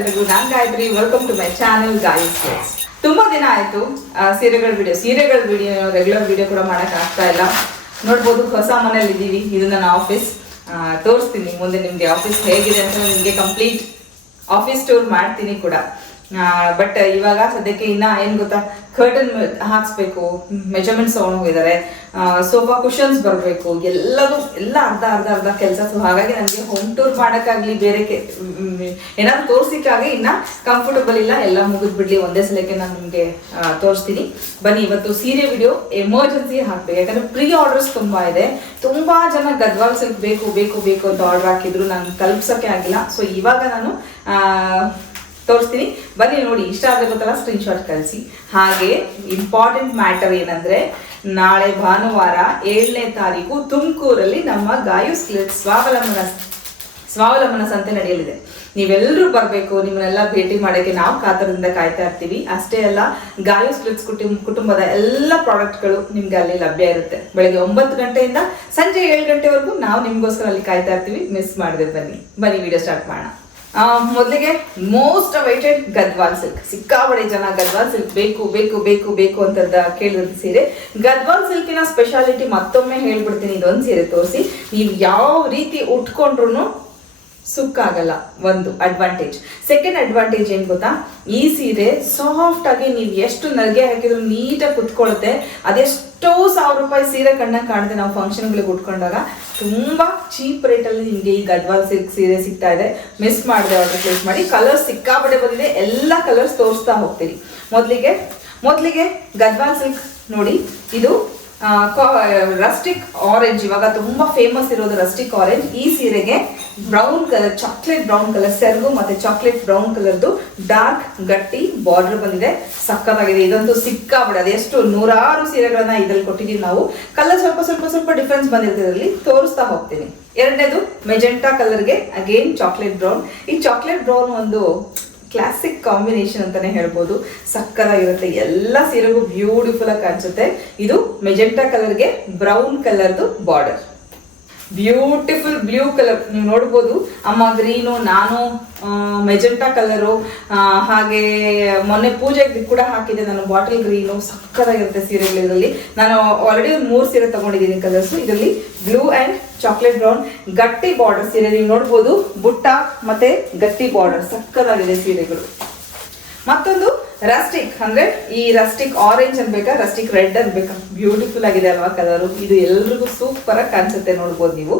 ಎಲ್ರಿಗೂ, ನಾನು Gayatri. Welcome to my channel Gayas clicks. ತುಂಬಾ ದಿನ ಆಯ್ತು ಸೀರೆಗಳ ವಿಡಿಯೋ ರೆಗ್ಯುಲರ್ ವಿಡಿಯೋ ಕೂಡ ಮಾಡಕ್ ಆಗ್ತಾ ಇಲ್ಲ. ನೋಡ್ಬೋದು, ಹೊಸ ಮನೇಲಿ ಇದ್ದೀವಿ. ಇದು ನನ್ನ ಆಫೀಸ್. ತೋರಿಸ್ತೀನಿ ಮುಂದೆ ನಿಮ್ಗೆ ಆಫೀಸ್ ಹೇಗಿದೆ ಅಂತ. ನಿಮ್ಗೆ ಕಂಪ್ಲೀಟ್ ಆಫೀಸ್ ಟೂರ್ ಮಾಡ್ತೀನಿ ಕೂಡ. ಬಟ್ ಇವಾಗ ಸದ್ಯಕ್ಕೆ ಇನ್ನ ಏನ್ ಗೊತ್ತಾ, ಕರ್ಟನ್ ಹಾಕ್ಸ್ಬೇಕು, ಮೆಜರ್ಮೆಂಟ್ಸ್ ತಗೊಂಡು ಹೋಗಿದ್ದಾರೆ, ಸೋಫಾ ಕುಷನ್ಸ್ ಬರಬೇಕು, ಎಲ್ಲ ಅರ್ಧ ಕೆಲಸ. ಸೊ ಹಾಗಾಗಿ ನನಗೆ ಹೋಮ್ ಟೂರ್ ಮಾಡೋಕ್ಕಾಗ್ಲಿ, ಬೇರೆ ಏನಾದ್ರು ತೋರ್ಸಿಕ್ಕಾಗಿ ಇನ್ನ ಕಂಫರ್ಟಬಲ್ ಇಲ್ಲ. ಎಲ್ಲ ಮುಗಿದ್ಬಿಡ್ಲಿ, ಒಂದೇ ಸಲಕ್ಕೆ ನಾನು ನಿಮಗೆ ತೋರಿಸ್ತೀನಿ. ಬನ್ನಿ, ಇವತ್ತು ಸೀರೆ ವಿಡಿಯೋ ಎಮರ್ಜೆನ್ಸಿ ಹಾಕ್ಬೇಕು, ಯಾಕಂದ್ರೆ ಪ್ರೀ ಆರ್ಡರ್ಸ್ ತುಂಬಾ ಇದೆ. ತುಂಬಾ ಜನ ಗದ್ವಾಲ್ ಸಿಲ್ಕ್ ಬೇಕು ಅಂತ ಆರ್ಡರ್ ಹಾಕಿದ್ರು, ನಾನು ತಲುಪ್ಸೋಕೆ ಆಗಿಲ್ಲ. ಸೊ ಇವಾಗ ನಾನು ತೋರಿಸ್ತೀನಿ, ಬನ್ನಿ ನೋಡಿ. ಇಷ್ಟ ಆದರೆ ಗೊತ್ತಲ್ಲ, ಸ್ಕ್ರೀನ್ಶಾಟ್ ಕಳಿಸಿ. ಹಾಗೆ ಇಂಪಾರ್ಟೆಂಟ್ ಮ್ಯಾಟರ್ ಏನಂದ್ರೆ, ನಾಳೆ ಭಾನುವಾರ 7ನೇ ತಾರೀಕು ತುಮಕೂರಲ್ಲಿ ನಮ್ಮ ಗಾಯೂಸ್ ಕ್ಲಿಕ್ಸ್ ಸ್ವಾವಲಂಬನ ಸಂತೆ ನಡೆಯಲಿದೆ. ನೀವೆಲ್ಲರೂ ಬರಬೇಕು, ನಿಮ್ಮನ್ನೆಲ್ಲ ಭೇಟಿ ಮಾಡೋಕ್ಕೆ ನಾವು ಕಾತರದಿಂದ ಕಾಯ್ತಾ ಇರ್ತೀವಿ. ಅಷ್ಟೇ ಅಲ್ಲ, ಗಾಯೂಸ್ ಕ್ಲಿಕ್ಸ್ ಕುಟುಂಬದ ಎಲ್ಲ ಪ್ರಾಡಕ್ಟ್ಗಳು ನಿಮ್ಗೆ ಅಲ್ಲಿ ಲಭ್ಯ ಇರುತ್ತೆ. ಬೆಳಗ್ಗೆ 9 ಗಂಟೆಯಿಂದ ಸಂಜೆ 7 ಗಂಟೆವರೆಗೂ ನಾವು ನಿಮ್ಗೋಸ್ಕರ ಅಲ್ಲಿ ಕಾಯ್ತಾ ಇರ್ತೀವಿ. ಮಿಸ್ ಮಾಡಿದೆ. ಬನ್ನಿ ವಿಡಿಯೋ ಸ್ಟಾರ್ಟ್ ಮಾಡೋಣ. ಮೊದಲಿಗೆ ಮೋಸ್ಟ್ ಅವೈಟೆಡ್ ಗದ್ವಾಲ್ ಸಿಲ್ಕ್. ಸಿಕ್ಕಾಬಡೆ ಜನ ಗದ್ವಾಲ್ ಸಿಲ್ಕ್ ಬೇಕು ಅಂತ ಕೇಳಿದ ಸೀರೆ. ಗದ್ವಾಲ್ ಸಿಲ್ಕಿನ ಸ್ಪೆಷಾಲಿಟಿ ಮತ್ತೊಮ್ಮೆ ಹೇಳ್ಬಿಡ್ತೀನಿ. ಇದೊಂದು ಸೀರೆ ತೋರಿಸಿ, ನೀವು ಯಾವ ರೀತಿ ಉಟ್ಕೊಂಡ್ರು ಸುಕ್ಕಾಗಲ್ಲ. ಒಂದು ಅಡ್ವಾಂಟೇಜ್. ಸೆಕೆಂಡ್ ಅಡ್ವಾಂಟೇಜ್ ಏನ್ ಗೊತ್ತಾ, ಈ ಸೀರೆ ಸಾಫ್ಟ್ ಆಗಿ ನೀವು ಎಷ್ಟು ನಲ್ಗೆ ಹಾಕಿದ್ರು ನೀಟಾಗಿ ಕುತ್ಕೊಳ್ಳುತ್ತೆ. ಅದೆಷ್ಟೋ ₹1000 ಸೀರೆ ಕಣ್ಣಾಗ ಕಾಣುತ್ತೆ. ನಾವು ಫಂಕ್ಷನ್ಗಳಿಗೆ ಉಟ್ಕೊಂಡಾಗ ತುಂಬಾ ಚೀಪ್ ರೇಟಲ್ಲಿ ನಿಮಗೆ ಈ ಗದ್ವಾಲ್ ಸಿಲ್ಕ್ ಸೀರೆ ಸಿಗ್ತಾ ಇದೆ. ಮಿಸ್ ಮಾಡಿದೆ, ಆರ್ಡರ್ ಪ್ಲೇಸ್ ಮಾಡಿ. ಕಲರ್ಸ್ ಸಿಕ್ಕಾಪಟ್ಟೆ ಬಂದಿದೆ, ಎಲ್ಲ ಕಲರ್ಸ್ ತೋರಿಸ್ತಾ ಹೋಗ್ತೀನಿ. ಮೊದಲಿಗೆ ಗದ್ವಾಲ್ ಸಿಲ್ಕ್ ನೋಡಿ. ಇದು ರಸ್ಟಿಕ್ ಆರೆಂಜ್, ಇವಾಗ ತುಂಬಾ ಫೇಮಸ್ ಇರೋದು ರಸ್ಟಿಕ್ ಆರೆಂಜ್. ಈ ಸೀರೆಗೆ brown colour, chocolate brown colour ಸೆರಗು ಮತ್ತೆ ಚಾಕ್ಲೇಟ್ ಬ್ರೌನ್ ಕಲರ್ದು ಡಾರ್ಕ್ ಗಟ್ಟಿ ಬಾರ್ಡರ್ ಬಂದಿದೆ. ಸಕ್ಕತ್ತಾಗಿದೆ. ಇದಂತೂ ಸಿಕ್ಕಾಬಿಡ. ಅದೆಷ್ಟು 100 ಸೀರೆಗಳನ್ನ ಇದ್ರಲ್ಲಿ ಕೊಟ್ಟಿದ್ದೀವಿ ನಾವು. ಕಲರ್ ಸ್ವಲ್ಪ ಡಿಫ್ರೆನ್ಸ್ ಬಂದಿರ್ತದೆ, ಅದರಲ್ಲಿ ತೋರಿಸ್ತಾ ಹೋಗ್ತೀನಿ. ಎರಡನೇದು ಮೆಜೆಂಟಾ ಕಲರ್ಗೆ ಅಗೇನ್ ಚಾಕ್ಲೇಟ್ ಬ್ರೌನ್. ಈ ಚಾಕ್ಲೇಟ್ ಬ್ರೌನ್ ಒಂದು ಕ್ಲಾಸಿಕ್ ಕಾಂಬಿನೇಷನ್ ಅಂತಾನೆ ಹೇಳ್ಬೋದು. ಸಕ್ಕತ್ತಾಗಿರುತ್ತೆ, ಎಲ್ಲ ಸೀರೆಗೂ ಬ್ಯೂಟಿಫುಲ್ ಆಗಿ ಕಾಣಿಸುತ್ತೆ. ಇದು ಮೆಜೆಂಟಾ ಕಲರ್ಗೆ ಬ್ರೌನ್ ಕಲರ್ದು ಬಾರ್ಡರ್, ಬ್ಯೂಟಿಫುಲ್ ಬ್ಲೂ ಕಲರ್. ನೀವು ನೋಡ್ಬೋದು, ಅಮ್ಮ ಗ್ರೀನು, ನಾನು ಮೆಜೆಂಟಾ ಕಲರು, ಹಾಗೆ ಮೊನ್ನೆ ಪೂಜೆಗೆ ಕೂಡ ಹಾಕಿದೆ ನಾನು ಬಾಟಲ್ ಗ್ರೀನು. ಸಕ್ಕತ್ತಾಗಿರುತ್ತೆ ಸೀರೆಗಳು ಇದರಲ್ಲಿ. ನಾನು ಆಲ್ರೆಡಿ 3 ಸೀರೆ ತಗೊಂಡಿದ್ದೀನಿ ಕಲರ್ಸ್. ಇದರಲ್ಲಿ ಬ್ಲೂ ಅಂಡ್ ಚಾಕ್ಲೇಟ್ ಬ್ರೌನ್ ಗಟ್ಟಿ ಬಾರ್ಡರ್ ಸೀರೆ. ನೀವು ನೋಡ್ಬೋದು, ಬುಟ್ಟ ಮತ್ತೆ ಗಟ್ಟಿ ಬಾರ್ಡರ್. ಸಕ್ಕತ್ತಾಗಿದೆ ಸೀರೆಗಳು. ಮತ್ತೊಂದು ರಸ್ಟಿಕ್, ಅಂದ್ರೆ ಈ ರಸ್ಟಿಕ್ ಆರೆಂಜ್ ಅನ್ಬೇಕಾ, ರಸ್ಟಿಕ್ ರೆಡ್ ಅನ್ಬೇಕಾ, ಬ್ಯೂಟಿಫುಲ್ ಆಗಿದೆ ಅಲ್ವಾ ಕಲರು. ಇದು ಎಲ್ರಿಗೂ ಸೂಪರ್ ಆಗಿ ಕಾಣಿಸುತ್ತೆ. ನೋಡ್ಬೋದು ನೀವು.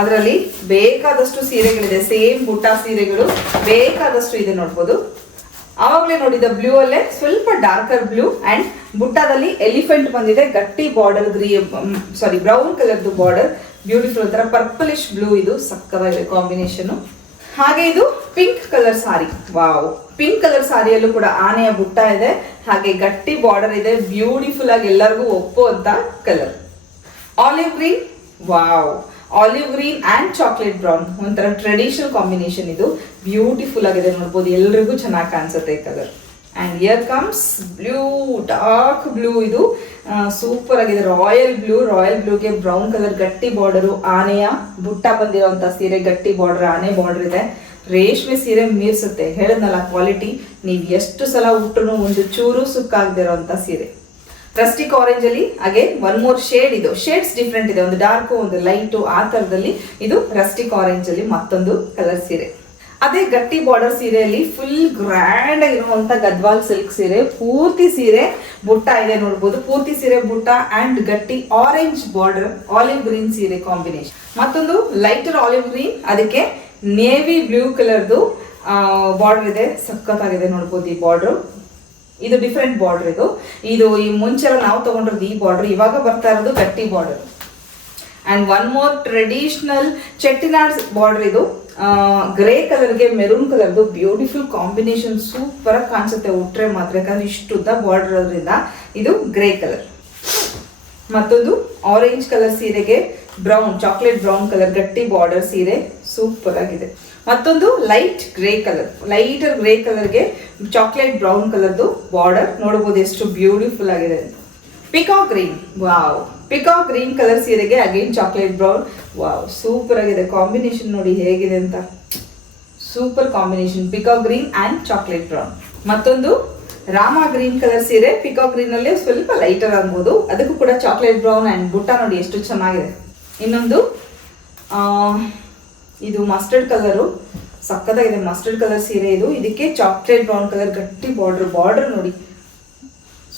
ಅದರಲ್ಲಿ ಬೇಕಾದಷ್ಟು ಸೀರೆಗಳಿದೆ, ಸೇಮ್ ಬುಟ್ಟ ಸೀರೆಗಳು ಬೇಕಾದಷ್ಟು ಇದೆ. ನೋಡ್ಬೋದು, ಆವಾಗಲೇ ನೋಡಿದ ಬ್ಲೂ ಅಲ್ಲೇ ಸ್ವಲ್ಪ ಡಾರ್ಕರ್ ಬ್ಲೂ ಅಂಡ್ ಬುಟ್ಟದಲ್ಲಿ ಎಲಿಫೆಂಟ್ ಬಂದಿದೆ. ಗಟ್ಟಿ ಬಾರ್ಡರ್, ಬ್ರೌನ್ ಕಲರ್ದು ಬಾರ್ಡರ್, ಬ್ಯೂಟಿಫುಲ್. ಒಂಥರ ಪರ್ಪಲಿಶ್ ಬ್ಲೂ. ಇದು ಸಕ್ಕತ್ತಾಗಿದೆ ಕಾಂಬಿನೇಷನ್. ಹಾಗೆ ಇದು ಪಿಂಕ್ ಕಲರ್ ಸಾರಿ. ವಾವ್, ಪಿಂಕ್ ಕಲರ್ ಸಾರಿಯಲ್ಲೂ ಕೂಡ ಆನೆಯ ಬುಟ್ಟ ಇದೆ, ಹಾಗೆ ಗಟ್ಟಿ ಬಾರ್ಡರ್ ಇದೆ. ಬ್ಯೂಟಿಫುಲ್ ಆಗಿ ಎಲ್ಲರಿಗೂ ಒಪ್ಪುವಂತ colour. Olive green. Wow, olive green and chocolate brown, ಒಂಥರ ಟ್ರೆಡಿಷನಲ್ ಕಾಂಬಿನೇಷನ್. ಇದು ಬ್ಯೂಟಿಫುಲ್ ಆಗಿದೆ. ನೋಡ್ಬೋದು, ಎಲ್ರಿಗೂ ಚೆನ್ನಾಗಿ ಕಾಣಿಸುತ್ತೆ colour. And here comes blue, dark blue. ಇದು ಸೂಪರ್ ಆಗಿದೆ. ರಾಯಲ್ ಬ್ಲೂಗೆ ಬ್ರೌನ್ ಕಲರ್ ಗಟ್ಟಿ ಬಾರ್ಡರು, ಆನೆಯ ಬುಟ್ಟ ಬಂದಿರೋಂಥ ಸೀರೆ. ಗಟ್ಟಿ ಬಾರ್ಡರ್, ಆನೆ ಬಾರ್ಡರ್ ಇದೆ. ರೇಷ್ಮೆ ಸೀರೆ ಮೀರ್ಸುತ್ತೆ. ಹೇಳಿದ್ನಲ್ಲ, ಕ್ವಾಲಿಟಿ. ನೀವು ಎಷ್ಟು ಸಲ ಉಟ್ರು ಒಂದು ಚೂರು ಸುಕ್ಕಾಗದಿರೋಂಥ ಸೀರೆ. ರಸ್ಟಿಕ್ ಆರೆಂಜ್ ಅಲ್ಲಿ ಹಾಗೆ 1 more ಶೇಡ್. ಇದು ಶೇಡ್ಸ್ ಡಿಫ್ರೆಂಟ್ ಇದೆ, ಒಂದು ಡಾರ್ಕು ಒಂದು ಲೈಟು, ಆ ತರದಲ್ಲಿ. ಇದು ರಸ್ಟಿಕ್ ಆರೆಂಜ್ ಅಲ್ಲಿ ಮತ್ತೊಂದು ಕಲರ್ ಸೀರೆ. ಅದೇ ಗಟ್ಟಿ ಬಾರ್ಡರ್ ಸೀರೆಯಲ್ಲಿ ಫುಲ್ ಗ್ರ್ಯಾಂಡ್ ಆಗಿರುವಂತ ಗದ್ವಾಲ್ ಸಿಲ್ಕ್ ಸೀರೆ. ಪೂರ್ತಿ ಸೀರೆ ಬುಟ್ಟ ಇದೆ. ನೋಡ್ಬೋದು, ಪೂರ್ತಿ ಸೀರೆ ಬುಟ್ಟ ಅಂಡ್ ಗಟ್ಟಿ ಆರೆಂಜ್ ಬಾರ್ಡರ್, ಆಲಿವ್ ಗ್ರೀನ್ ಸೀರೆ ಕಾಂಬಿನೇಷನ್. ಮತ್ತೊಂದು ಲೈಟರ್ ಆಲಿವ್ ಗ್ರೀನ್, ಅದಕ್ಕೆ ನೇವಿ ಬ್ಲೂ ಕಲರ್ದು ಬಾರ್ಡರ್ ಇದೆ. ಸಖತ್ತಾಗಿದೆ. ನೋಡ್ಬೋದು ಈ ಬಾರ್ಡರ್. ಇದು ಡಿಫ್ರೆಂಟ್ ಬಾರ್ಡರ್. ಇದು ಈ ಮುಂಚೆಲ್ಲ ನಾವು ತಗೊಂಡಿರೋದು ಈ ಬಾರ್ಡರ್. ಇವಾಗ ಬರ್ತಾ ಇರೋದು ಗಟ್ಟಿ border. And 1 more traditional Chettinad border. ಇದು ಗ್ರೇ ಕಲರ್ಗೆ ಮೆರೂನ್ ಕಲರ್ದು ಬ್ಯೂಟಿಫುಲ್ ಕಾಂಬಿನೇಷನ್. ಸೂಪರ್ ಆಗಿ ಕಾಣಿಸುತ್ತೆ ಉಟ್ರೆ ಮಾತ್ರ, ಯಾಕಂದ್ರೆ ಇಷ್ಟುದ್ದ ಬಾರ್ಡರ್ ಇರೋದ್ರಿಂದ. ಇದು ಗ್ರೇ ಕಲರ್. ಮತ್ತೊಂದು ಆರೆಂಜ್ ಕಲರ್ ಸೀರೆಗೆ ಬ್ರೌನ್, ಚಾಕ್ಲೇಟ್ ಬ್ರೌನ್ ಕಲರ್ ಗಟ್ಟಿ ಬಾರ್ಡರ್ ಸೀರೆ. ಸೂಪರ್ ಆಗಿದೆ. ಮತ್ತೊಂದು ಲೈಟರ್ ಗ್ರೇ ಕಲರ್ಗೆ ಚಾಕ್ಲೇಟ್ ಬ್ರೌನ್ ಕಲರ್ದು ಬಾರ್ಡರ್. ನೋಡಬಹುದು ಎಷ್ಟು ಬ್ಯೂಟಿಫುಲ್ ಆಗಿದೆ. Peacock green. Wow, peacock green colour ಸೀರೆಗೆ again chocolate brown. Wow, super ಆಗಿದೆ ಕಾಂಬಿನೇಷನ್. ನೋಡಿ ಹೇಗಿದೆ ಅಂತ, super combination, peacock green and chocolate brown. ಮತ್ತೊಂದು ರಾಮ ಗ್ರೀನ್ ಕಲರ್ ಸೀರೆ, ಪಿಕಾಕ್ ಗ್ರೀನ್ ಅಲ್ಲಿ ಸ್ವಲ್ಪ ಲೈಟರ್ ಆಗ್ಬೋದು, ಅದಕ್ಕೂ ಕೂಡ ಚಾಕ್ಲೇಟ್ ಬ್ರೌನ್ ಅಂಡ್ ಬುಟ್ಟ ನೋಡಿ ಎಷ್ಟು ಚೆನ್ನಾಗಿದೆ. ಇನ್ನೊಂದು ಇದು ಮಸ್ಟರ್ಡ್ ಕಲರು, ಸಕ್ಕತ್ತಾಗಿದೆ ಮಸ್ಟರ್ಡ್ ಕಲರ್ ಸೀರೆ ಇದು. ಇದಕ್ಕೆ ಚಾಕ್ಲೇಟ್ ಬ್ರೌನ್ ಕಲರ್ ಗಟ್ಟಿ ಬಾರ್ಡರ್ ನೋಡಿ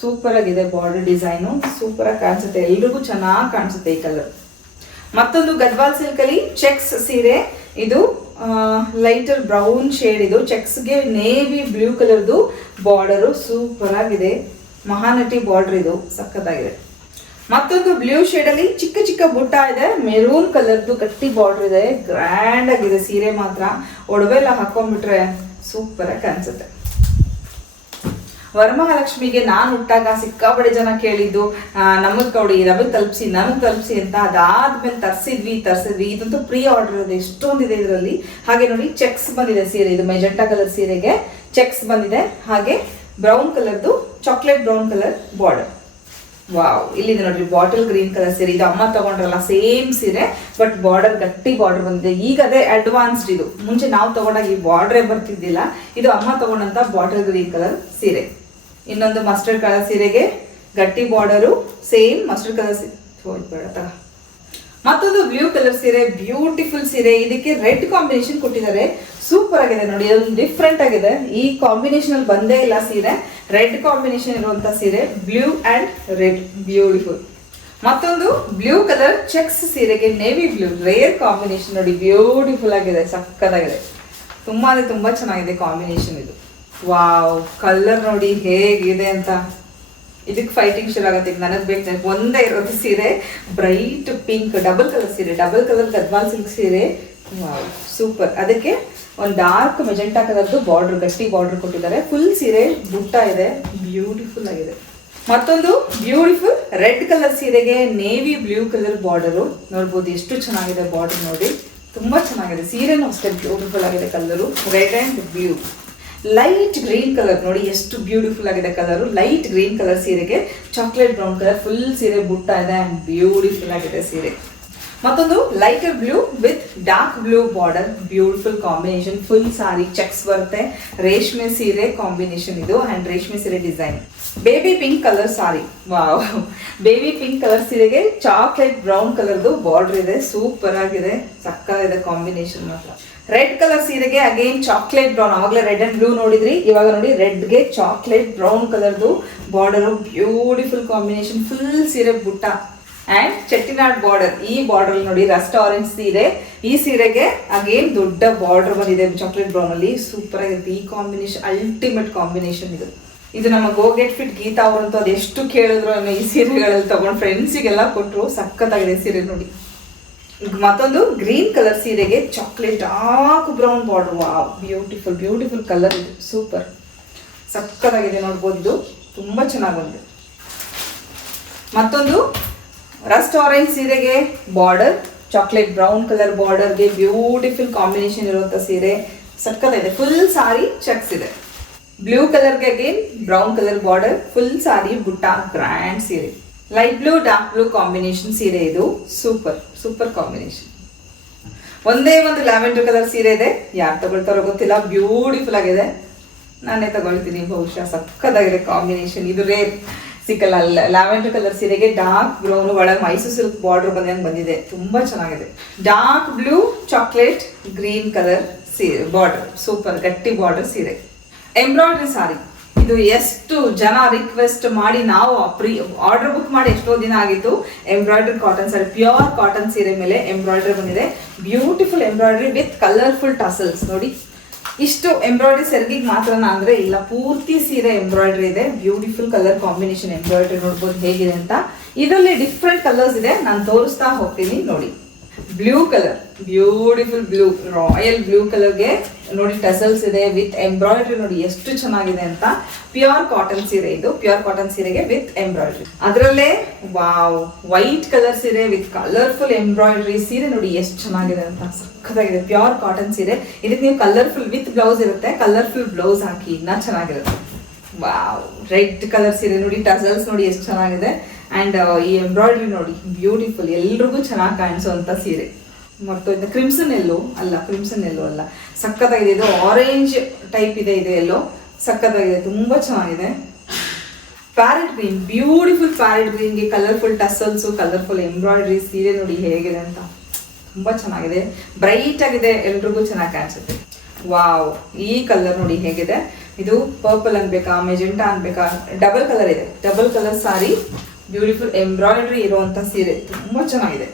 ಸೂಪರ್ ಆಗಿದೆ. ಬಾರ್ಡರ್ ಡಿಸೈನು ಸೂಪರ್ ಆಗಿ ಕಾಣಿಸುತ್ತೆ, ಎಲ್ರಿಗೂ ಚೆನ್ನಾಗಿ ಕಾಣಿಸುತ್ತೆ ಈ ಕಲರ್. ಮತ್ತೊಂದು ಗದ್ವಾಲ್ ಸಿಲ್ಕ್ ಅಲ್ಲಿ ಚೆಕ್ಸ್ ಸೀರೆ, ಇದು ಲೈಟರ್ ಬ್ರೌನ್ ಶೇಡ್, ಇದು ಚೆಕ್ಸ್ಗೆ ನೇವಿ ಬ್ಲೂ ಕಲರ್ದು ಬಾರ್ಡರು ಸೂಪರ್ ಆಗಿದೆ. ಮಹಾನಟಿ ಬಾರ್ಡರ್ ಇದು ಸಕ್ಕತ್ತಾಗಿದೆ. ಮತ್ತೊಂದು ಬ್ಲೂ ಶೇಡ್ ಅಲ್ಲಿ ಚಿಕ್ಕ ಚಿಕ್ಕ ಬುಟ್ಟ ಇದೆ, ಮೆರೂನ್ ಕಲರ್ದು ಗಟ್ಟಿ ಬಾರ್ಡರ್ ಇದೆ, ಗ್ರ್ಯಾಂಡ್ ಆಗಿದೆ ಸೀರೆ ಮಾತ್ರ. ಒಡವೆ ಎಲ್ಲ ಹಾಕೊಂಡ್ಬಿಟ್ರೆ ಸೂಪರ್ ಆಗಿ ಕಾಣಿಸುತ್ತೆ. ವರಮಹಾಲಕ್ಷ್ಮಿಗೆ ನಾನು ಹುಟ್ಟಾಗ ಸಿಕ್ಕಾಪಡೆ ಜನ ಕೇಳಿದ್ದು ನಮಗ್ ಕೊಡಿ, ನಮಗ್ ತಲುಪಿಸಿ ಅಂತ. ಅದಾದ್ಮೇಲೆ ತರಿಸಿದ್ವಿ. ಇದಂತೂ ಪ್ರೀ ಆರ್ಡರ್ ಇದೆ, ಎಷ್ಟೊಂದಿದೆ ಇದರಲ್ಲಿ. ಹಾಗೆ ನೋಡಿ ಚೆಕ್ಸ್ ಬಂದಿದೆ ಸೀರೆ, ಇದು ಮೆಜೆಂಟಾ ಕಲರ್ ಸೀರೆಗೆ ಚೆಕ್ಸ್ ಬಂದಿದೆ. ಹಾಗೆ ಬ್ರೌನ್ ಕಲರ್ದು chocolate brown colour border. Wow, ಇಲ್ಲಿದೆ ನೋಡ್ರಿ ಬಾಟಲ್ ಗ್ರೀನ್ ಕಲರ್ ಸೀರೆ, ಇದು ಅಮ್ಮ ತಗೊಂಡ್ರಲ್ಲ ಸೇಮ್ ಸೀರೆ, ಬಟ್ ಬಾರ್ಡರ್ ಗಟ್ಟಿ ಬಾರ್ಡರ್ ಬಂದಿದೆ. ಈಗ ಅದೇ ಅಡ್ವಾನ್ಸ್ಡ್, ಇದು ಮುಂಚೆ ನಾವು ತಗೊಂಡಾಗ ಈ ಬಾರ್ಡ್ರೇ ಬರ್ತಿದ್ದಿಲ್ಲ. ಇದು ಅಮ್ಮ ತಗೊಂಡಂತ ಬಾಟಲ್ ಗ್ರೀನ್ ಕಲರ್ ಸೀರೆ. ಇನ್ನೊಂದು ಮಸ್ಟರ್ಡ್ ಕಲರ್ ಸೀರೆಗೆ ಗಟ್ಟಿ ಬಾರ್ಡರು, ಸೇಮ್ ಮಸ್ಟರ್ಡ್ ಕಲರ್ ಸೀರೆ. ಮತ್ತೊಂದು ಬ್ಲೂ ಕಲರ್ ಸೀರೆ, ಬ್ಯೂಟಿಫುಲ್ ಸೀರೆ. ಇದಕ್ಕೆ ರೆಡ್ ಕಾಂಬಿನೇಷನ್ ಕೊಟ್ಟಿದ್ದಾರೆ, ಸೂಪರ್ ಆಗಿದೆ ನೋಡಿ, ಅದೊಂದು ಡಿಫ್ರೆಂಟ್ ಆಗಿದೆ. ಈ ಕಾಂಬಿನೇಷನ್ ಅಲ್ಲಿ ಬಂದೇ ಇಲ್ಲ ಸೀರೆ, ರೆಡ್ ಕಾಂಬಿನೇಷನ್ ಇರುವಂತ ಸೀರೆ, ಬ್ಲೂ ಅಂಡ್ ರೆಡ್, ಬ್ಯೂಟಿಫುಲ್. ಮತ್ತೊಂದು ಬ್ಲೂ ಕಲರ್ ಚೆಕ್ಸ್ ಸೀರೆಗೆ ನೇವಿ ಬ್ಲೂ, ರೇರ್ ಕಾಂಬಿನೇಷನ್ ನೋಡಿ, ಬ್ಯೂಟಿಫುಲ್ ಆಗಿದೆ, ಸಕ್ಕತ್ತಾಗಿದೆ. ತುಂಬಾ ಅಂದ್ರೆ ತುಂಬಾ ಚೆನ್ನಾಗಿದೆ ಕಾಂಬಿನೇಷನ್ ಇದು. ವಾವ್, ಕಲರ್ ನೋಡಿ ಹೇಗಿದೆ ಅಂತ. ಇದಕ್ಕೆ ಫೈಟಿಂಗ್ ಶುರು ಆಗುತ್ತೆ. ಈಗ ನನಗೆ ಬೇಕು ಒಂದೇ ಇರೋದು ಸೀರೆ, ಬ್ರೈಟ್ ಪಿಂಕ್ ಡಬಲ್ ಕಲರ್ ಸೀರೆ, ಡಬಲ್ ಕಲರ್ ಗದ್ವಾಲ್ ಸಿಲ್ಕ್ ಸೀರೆ. Wow, super. ಅದಕ್ಕೆ ಒಂದು ಡಾರ್ಕ್ ಮೆಜೆಂಟಾ ಕಲರ್ದು ಬಾರ್ಡರ್, ಗಟ್ಟಿ ಬಾರ್ಡರ್ ಕೊಟ್ಟಿದ್ದಾರೆ. ಫುಲ್ ಸೀರೆ ಬುಟ್ಟ ಇದೆ, ಬ್ಯೂಟಿಫುಲ್ ಆಗಿದೆ. ಮತ್ತೊಂದು ಬ್ಯೂಟಿಫುಲ್ ರೆಡ್ ಕಲರ್ ಸೀರೆಗೆ ನೇವಿ ಬ್ಲೂ ಕಲರ್ ಬಾರ್ಡರು ನೋಡ್ಬೋದು, ಎಷ್ಟು ಚೆನ್ನಾಗಿದೆ ಬಾರ್ಡರ್ ನೋಡಿ, ತುಂಬಾ ಚೆನ್ನಾಗಿದೆ. ಸೀರೆನೂ ಅಷ್ಟೇ ಬ್ಯೂಟಿಫುಲ್ ಆಗಿದೆ, colour red and blue. Light green colour ನೋಡಿ ಎಷ್ಟು ಬ್ಯೂಟಿಫುಲ್ ಆಗಿದೆ ಕಲರು. ಲೈಟ್ ಗ್ರೀನ್ ಕಲರ್ ಸೀರೆಗೆ ಚಾಕ್ಲೇಟ್ ಬ್ರೌನ್ ಕಲರ್ ಫುಲ್ ಸೀರೆ ಬುಟ್ಟ ಇದೆ ಅಂಡ್ ಬ್ಯೂಟಿಫುಲ್ ಆಗಿದೆ ಸೀರೆ. ಮತ್ತೊಂದು lighter blue with dark blue border, beautiful combination. Full sari cheques ಬರುತ್ತೆ, ರೇಷ್ಮೆ ಸೀರೆ ಕಾಂಬಿನೇಷನ್ ಇದು ಅಂಡ್ ರೇಷ್ಮೆ ಸೀರೆ ಡಿಸೈನ್. ಬೇಬಿ ಪಿಂಕ್ ಕಲರ್ ಸಾರಿ, ವಾವ್, ಬೇಬಿ ಪಿಂಕ್ ಕಲರ್ ಸೀರೆಗೆ ಚಾಕ್ಲೇಟ್ ಬ್ರೌನ್ ಕಲರ್ದು ಬಾರ್ಡರ್ ಇದೆ, ಸೂಪರ್ ಆಗಿದೆ, ಸಕ್ಕತ್ತಾಗಿದೆ ಕಾಂಬಿನೇಷನ್ ಮಾತ್ರ. ರೆಡ್ ಕಲರ್ ಸೀರೆಗೆ ಅಗೇನ್ ಚಾಕ್ಲೇಟ್ ಬ್ರೌನ್, ಅವಾಗಲೇ ರೆಡ್ ಅಂಡ್ ಬ್ಲೂ ನೋಡಿದ್ರಿ, ಇವಾಗ ನೋಡಿ ರೆಡ್ಗೆ ಚಾಕ್ಲೇಟ್ ಬ್ರೌನ್ ಕಲರ್ದು ಬಾರ್ಡರು, ಬ್ಯೂಟಿಫುಲ್ ಕಾಂಬಿನೇಷನ್. ಫುಲ್ ಸೀರೆ ಬುಟ್ಟ ಅಂಡ್ ಚೆಟ್ಟಿನಾಡ್ ಬಾರ್ಡರ್. ಈ ಬಾರ್ಡರ್ ನೋಡಿ ರಸ್ಟ್ ಆರೆಂಜ್ ಸೀರೆ, ಈ ಸೀರೆಗೆ ಅಗೇನ್ ದೊಡ್ಡ ಬಾರ್ಡರ್ ಬಂದಿದೆ ಚಾಕ್ಲೇಟ್ ಬ್ರೌನ್ ಅಲ್ಲಿ, ಸೂಪರ್ ಆಗಿರುತ್ತೆ. ಈ ಕಾಂಬಿನೇಷನ್ ಅಲ್ಟಿಮೇಟ್ ಕಾಂಬಿನೇಷನ್ ಇದು. ಇದು ನಮ್ಮ ಗೋ ಗೆಟ್ ಫಿಟ್ ಗೀತಾ ಅವರಂತೂ ಅದೆಷ್ಟು ಕೇಳಿದ್ರು ಈ ಸೀರೆಗಳಲ್ಲಿ ತಗೊಂಡು ಫ್ರೆಂಡ್ಸಿಗೆಲ್ಲ ಕೊಟ್ಟರು, ಸಖತ್ತಾಗಿದೆ ಸೀರೆ ನೋಡಿ. ಮತ್ತೊಂದು ಗ್ರೀನ್ ಕಲರ್ ಸೀರೆಗೆ chocolate dark brown border, wow, beautiful colour ಇದು, ಸೂಪರ್ ಸಕ್ಕತ್ತಾಗಿದೆ ನೋಡ್ಬೋದು, ಇದು ತುಂಬಾ ಚೆನ್ನಾಗಿ ಬಂದಿದೆ. ಮತ್ತೊಂದು ರಸ್ಟ್ ಆರೆಂಜ್ ಸೀರೆಗೆ ಬಾರ್ಡರ್, ಚಾಕ್ಲೇಟ್ ಬ್ರೌನ್ ಕಲರ್ ಬಾರ್ಡರ್ಗೆ ಬ್ಯೂಟಿಫುಲ್ ಕಾಂಬಿನೇಷನ್ ಇರುವಂತ ಸೀರೆ, ಸಕ್ಕತ್ತಾಗಿದೆ. ಫುಲ್ ಸಾರಿ ಚೆಕ್ಸ್ ಇದೆ. ಬ್ಲೂ ಕಲರ್ಗೆ again brown colour border, full sari ಬುಟ್ಟ, ಗ್ರ್ಯಾಂಡ್ ಸೀರೆ. Light blue dark blue combination ಸೀರೆ ಇದು, ಸೂಪರ್ ಕಾಂಬಿನೇಷನ್. ಒಂದೇ ಒಂದು ಲ್ಯಾವೆಂಡರ್ ಕಲರ್ ಸೀರೆ ಇದೆ, ಯಾರು ತಗೊಳ್ತಾರೋ ಗೊತ್ತಿಲ್ಲ, ಬ್ಯೂಟಿಫುಲ್ ಆಗಿದೆ. ನಾನೇ ತಗೊಳ್ತೀನಿ ಬಹುಶಃ, ಸಕ್ಕತ್ತಾಗಿದೆ ಕಾಂಬಿನೇಷನ್. ಇದು ರೇರ್ ಸಿಕ್ಕಲ್ಲ. ಲ್ಯಾವೆಂಡರ್ ಕಲರ್ ಸೀರೆಗೆ ಡಾರ್ಕ್ ಬ್ರೌನ್ ಒಳಗೆ ಮೈಸೂರು ಸಿಲ್ಕ್ ಬಾರ್ಡರ್ ಬಂದಿದೆ, ತುಂಬಾ ಚೆನ್ನಾಗಿದೆ. Dark blue chocolate green colour ಸೀರೆ ಬಾರ್ಡರ್, ಸೂಪರ್ ಗಟ್ಟಿ ಬಾರ್ಡರ್ ಸೀರೆ. ಎಂಬ್ರಾಯ್ಡ್ರಿ ಸಾರಿ, ಇದು ಎಷ್ಟು ಜನ ರಿಕ್ವೆಸ್ಟ್ ಮಾಡಿ ನಾವು ಆರ್ಡರ್ ಬುಕ್ ಮಾಡಿ ಎಷ್ಟೋ ದಿನ ಆಗಿತ್ತು. ಎಂಬ್ರಾಯ್ಡ್ರಿ ಕಾಟನ್ ಸಾರಿ, ಪ್ಯೂರ್ ಕಾಟನ್ ಸೀರೆ ಮೇಲೆ ಎಂಬ್ರಾಯ್ಡ್ರಿ ಬಂದಿದೆ, beautiful embroidery with colourful tassels ನೋಡಿ. ಇಷ್ಟು ಎಂಬ್ರಾಯ್ಡ್ರಿ ಸೆರಗಿಗೆ ಮಾತ್ರನಾ ಅಂದ್ರೆ ಇಲ್ಲ, ಪೂರ್ತಿ ಸೀರೆ ಎಂಬ್ರಾಯ್ಡ್ರಿ ಇದೆ, ಬ್ಯೂಟಿಫುಲ್ ಕಲರ್ ಕಾಂಬಿನೇಷನ್ ಎಂಬ್ರಾಯ್ಡ್ರಿ ನೋಡ್ಬೋದು ಹೇಗಿದೆ ಅಂತ. ಇದರಲ್ಲಿ ಡಿಫ್ರೆಂಟ್ ಕಲರ್ಸ್ ಇದೆ, ನಾನು ತೋರಿಸ್ತಾ ಹೋಗ್ತೀನಿ ನೋಡಿ. Blue colour, beautiful blue, royal blue ಕಲರ್ಗೆ ನೋಡಿ ಟಸಲ್ಸ್ ಇದೆ ವಿತ್ ಎಂಬ್ರಾಯ್ಡ್ರಿ ನೋಡಿ ಎಷ್ಟು ಚೆನ್ನಾಗಿದೆ ಅಂತ. ಪ್ಯೂರ್ ಕಾಟನ್ ಸೀರೆ ಇದು, ಪ್ಯೂರ್ ಕಾಟನ್ ಸೀರೆಗೆ ವಿತ್ ಎಂಬ್ರಾಯ್ಡ್ರಿ. ಅದರಲ್ಲೇ ವಾವ್, ವೈಟ್ ಕಲರ್ ಸೀರೆ ವಿತ್ ಕಲರ್ಫುಲ್ ಎಂಬ್ರಾಯ್ಡ್ರಿ ಸೀರೆ ನೋಡಿ ಎಷ್ಟು ಚೆನ್ನಾಗಿದೆ ಅಂತ, ಸಕ್ಕತ್ತಾಗಿದೆ. ಪ್ಯೂರ್ ಕಾಟನ್ ಸೀರೆ, ಇದಕ್ಕೆ ನೀವು ಕಲರ್ಫುಲ್ ವಿತ್ ಬ್ಲೌಸ್ ಇರುತ್ತೆ, ಕಲರ್ಫುಲ್ ಬ್ಲೌಸ್ ಹಾಕಿ ಇನ್ನ ಚೆನ್ನಾಗಿರುತ್ತೆ. ವಾವ್, ರೆಡ್ ಕಲರ್ ಸೀರೆ ನೋಡಿ, ಟಸಲ್ಸ್ ನೋಡಿ ಎಷ್ಟು ಚೆನ್ನಾಗಿದೆ ಅಂಡ್ ಈ ಎಂಬ್ರಾಯ್ಡ್ರಿ ನೋಡಿ ಬ್ಯೂಟಿಫುಲ್, ಎಲ್ರಿಗೂ ಚೆನ್ನಾಗಿ ಕಾಣಿಸುವಂತ ಸೀರೆ. ಮತ್ತು ಇದು ಕ್ರಿಮ್ಸನ್ ಎಲ್ಲೋ ಅಲ್ಲ, ಸಕ್ಕತ್ತಾಗಿದೆ. ಇದು ಆರೆಂಜ್ ಟೈಪ್ ಇದೆ, ಇದು ಎಲ್ಲೋ ಸಕ್ಕತ್ತಾಗಿದೆ, ತುಂಬ ಚೆನ್ನಾಗಿದೆ. ಪ್ಯಾರೆಟ್ ಗ್ರೀನ್, ಬ್ಯೂಟಿಫುಲ್ ಪ್ಯಾರೆಟ್ ಗ್ರೀನ್ಗೆ ಕಲರ್ಫುಲ್ ಟಸಲ್ಸು, ಕಲರ್ಫುಲ್ ಎಂಬ್ರಾಯ್ಡ್ರಿ. ಸೀರೆ ನೋಡಿ ಹೇಗಿದೆ ಅಂತ, ತುಂಬ ಚೆನ್ನಾಗಿದೆ, ಬ್ರೈಟ್ ಆಗಿದೆ, ಎಲ್ರಿಗೂ ಚೆನ್ನಾಗಿ ಕಾಣಿಸುತ್ತೆ. ವಾವ್, ಈ ಕಲರ್ ನೋಡಿ ಹೇಗಿದೆ. ಇದು ಪರ್ಪಲ್ ಅನ್ಬೇಕಾ, ಮೆಜೆಂಟಾ ಅನ್ಬೇಕಾ, ಡಬಲ್ ಕಲರ್ ಇದೆ, ಡಬಲ್ ಕಲರ್ ಸಾರಿ, ಬ್ಯೂಟಿಫುಲ್ ಎಂಬ್ರಾಯ್ಡ್ರಿ ಇರುವಂತ ಸೀರೆ, ತುಂಬಾ ಚೆನ್ನಾಗಿದೆ.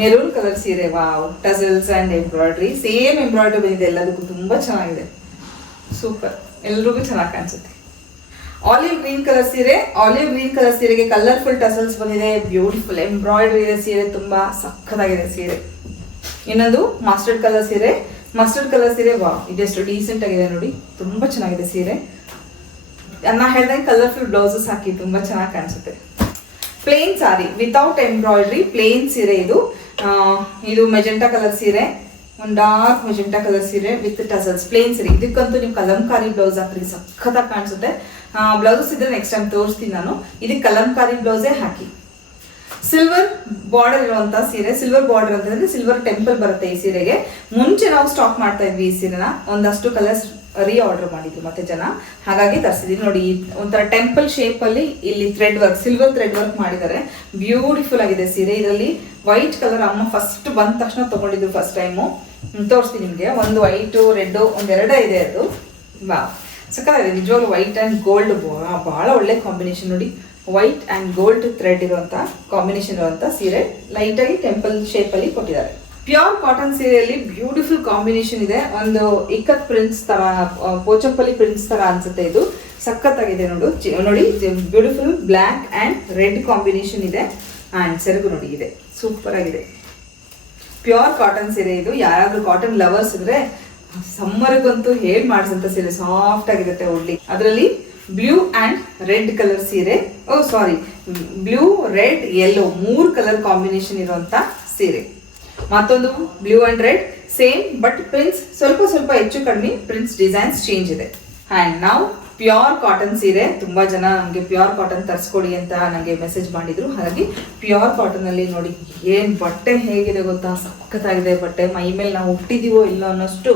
ಮೆರೂನ್ ಕಲರ್ ಸೀರೆ, wow, tassels and embroidery, same embroidery ಬಂದಿದೆ ಎಲ್ಲದಕ್ಕೂ, ತುಂಬಾ ಚೆನ್ನಾಗಿದೆ, ಸೂಪರ್, ಎಲ್ರಿಗೂ ಚೆನ್ನಾಗಿ ಕಾಣಿಸುತ್ತೆ. ಆಲಿವ್ ಗ್ರೀನ್ ಕಲರ್ ಸೀರೆ, ಆಲಿವ್ ಗ್ರೀನ್ ಕಲರ್ ಸೀರೆಗೆ ಕಲರ್ಫುಲ್ ಟಸಲ್ಸ್ ಬಂದಿದೆ, ಬ್ಯೂಟಿಫುಲ್ ಎಂಬ್ರಾಯ್ಡ್ರಿ ಇದೆ ಸೀರೆ, ತುಂಬಾ ಸಕ್ಕತ್ತಾಗಿದೆ ಸೀರೆ. ಇನ್ನೊಂದು ಮಸ್ಟರ್ಡ್ ಕಲರ್ ಸೀರೆ, ವಾ, ಇದೆಷ್ಟು ಡೀಸೆಂಟ್ ಆಗಿದೆ ನೋಡಿ, ತುಂಬಾ ಚೆನ್ನಾಗಿದೆ ಸೀರೆ. ನಾ ಹೇಳ್ದಂಗೆ ಕಲರ್ಫುಲ್ ಬ್ಲೌಸಸ್ ಹಾಕಿ ತುಂಬಾ ಚೆನ್ನಾಗಿ ಕಾಣಿಸುತ್ತೆ. ಪ್ಲೇನ್ ಸಾರಿ ವಿತೌಟ್ ಎಂಬ್ರಾಯ್ಡ್ರಿ, ಪ್ಲೇನ್ ಸೀರೆ ಇದು. ಇದು ಮೆಜೆಂಟಾ ಕಲರ್ ಸೀರೆ, ಒಂದು ಡಾರ್ಕ್ ಮೆಜೆಂಟಾ ಕಲರ್ ಸೀರೆ ವಿತ್ ಟಸಲ್ಸ್, ಪ್ಲೇನ್ ಸೀರೆ. ಇದಕ್ಕಂತೂ ನೀವು ಕಲಂಕಾರಿ ಬ್ಲೌಸ್ ಹಾಕಿ ಸಖತ್ತಾಗಿ ಕಾಣಿಸುತ್ತೆ. ಬ್ಲೌಸಸ್ ಇದ್ರೆ ನೆಕ್ಸ್ಟ್ ಟೈಮ್ ತೋರಿಸ್ತೀನಿ ನಾನು. ಇದಕ್ಕೆ ಕಲಂಕಾರಿ ಬ್ಲೌಸೇ ಹಾಕಿ. ಸಿಲ್ವರ್ ಬಾರ್ಡರ್ ಇರುವಂತ ಸೀರೆ, ಸಿಲ್ವರ್ ಬಾರ್ಡರ್ ಅಂತಂದ್ರೆ ಸಿಲ್ವರ್ ಟೆಂಪಲ್ ಬರುತ್ತೆ ಈ ಸೀರೆಗೆ. ಮುಂಚೆ ನಾವು ಸ್ಟಾಕ್ ಮಾಡ್ತಾ ಇದ್ವಿ ಈ ಸೀರೆನ, ಒಂದಷ್ಟು ಕಲರ್ಸ್ ಆರ್ಡರ್ ಮಾಡಿದ್ವಿ ಮತ್ತೆ ಜನ, ಹಾಗಾಗಿ ತರಿಸಿದ್ವಿ. ನೋಡಿ ಒಂಥರ ಟೆಂಪಲ್ ಶೇಪ್ ಅಲ್ಲಿ ಇಲ್ಲಿ thread work, silver thread work ಮಾಡಿದ್ದಾರೆ, ಬ್ಯೂಟಿಫುಲ್ ಆಗಿದೆ ಸೀರೆ. ಇದರಲ್ಲಿ ವೈಟ್ ಕಲರ್ ಅಮ್ಮ ಫಸ್ಟ್ ಬಂದ ತಕ್ಷಣ ತಗೊಂಡಿದ್ರು, ಫಸ್ಟ್ ಟೈಮು ತೋರಿಸ್ತೀನಿ ನಿಮ್ಗೆ. ಒಂದು ವೈಟ್ ರೆಡ್ ಒಂದೆರಡೇ ಇದೆ, ಅದು ಬಾ ಸಕ್ಕತ್ತಾಗಿದೆ ನಿಜವಾಗ್ಲೂ. ವೈಟ್ ಅಂಡ್ ಗೋಲ್ಡ್ ಬಹಳ ಒಳ್ಳೆ ಕಾಂಬಿನೇಷನ್ ನೋಡಿ, ವೈಟ್ ಅಂಡ್ ಗೋಲ್ಡ್ ಥ್ರೆಡ್ ಇರುವಂತ ಕಾಂಬಿನೇಷನ್ ಇರುವಂತ ಸೀರೆ, ಲೈಟ್ ಆಗಿ ಟೆಂಪಲ್ ಶೇಪ್ ಅಲ್ಲಿ ಕೊಟ್ಟಿದ್ದಾರೆ. ಪ್ಯೂರ್ ಕಾಟನ್ ಸೀರೆಯಲ್ಲಿ ಬ್ಯೂಟಿಫುಲ್ ಕಾಂಬಿನೇಷನ್ ಇದೆ, ಒಂದು ಇಕ್ಕತ್ ಪ್ರಿಂಟ್ಸ್ ತರ, ಪೋಚಂಪಲ್ಲಿ ಪ್ರಿಂಟ್ಸ್ ತರ ಅನ್ಸುತ್ತೆ, ಇದು ಸಖತ್ತಾಗಿದೆ ನೋಡಿ, beautiful black and red combination ಇದೆ. ಅಂಡ್ ಸೆರಗು ನೋಡಿ ಇದೆ, ಸೂಪರ್ ಆಗಿದೆ. ಪ್ಯೂರ್ ಕಾಟನ್ ಸೀರೆ ಇದು. ಯಾರಾದ್ರೂ ಕಾಟನ್ ಲವರ್ಸ್ ಇದ್ರೆ ಸಮ್ಮರ್ಗಂತೂ ಹೇಳಿ ಮಾಡಿಸಂತ ಸೀರೆ, ಸಾಫ್ಟ್ ಆಗಿರುತ್ತೆ ಉಡ್ಲಿ. ಅದರಲ್ಲಿ ಬ್ಲೂ ಅಂಡ್ ರೆಡ್ ಕಲರ್ ಸೀರೆ, blue red yellow 3 colour combination ಇರುವಂತ ಸೀರೆ. ಮತ್ತೊಂದು blue and red same, but prints ಸ್ವಲ್ಪ ಹೆಚ್ಚು ಕಡಿಮೆ, ಪ್ರಿಂಟ್ಸ್ ಡಿಸೈನ್ಸ್ ಚೇಂಜ್ ಇದೆ. ಅಂಡ್ ನಾವು ಪ್ಯೂರ್ ಕಾಟನ್ ಸೀರೆ, ತುಂಬಾ ಜನ ನಮಗೆ ಪ್ಯೂರ್ ಕಾಟನ್ ತರಿಸ್ಕೊಡಿ ಅಂತ ನನಗೆ ಮೆಸೇಜ್ ಮಾಡಿದ್ರು, ಹಾಗಾಗಿ ಪ್ಯೂರ್ ಕಾಟನ್ ಅಲ್ಲಿ ನೋಡಿ ಏನ್ ಬಟ್ಟೆ ಹೇಗಿದೆ ಗೊತ್ತಾ, ಸಖತ್ತಾಗಿದೆ ಬಟ್ಟೆ. ಮೈ ಮೇಲೆ ನಾವು ಹುಟ್ಟಿದೀವೋ ಇಲ್ಲ ಅನ್ನೋಷ್ಟು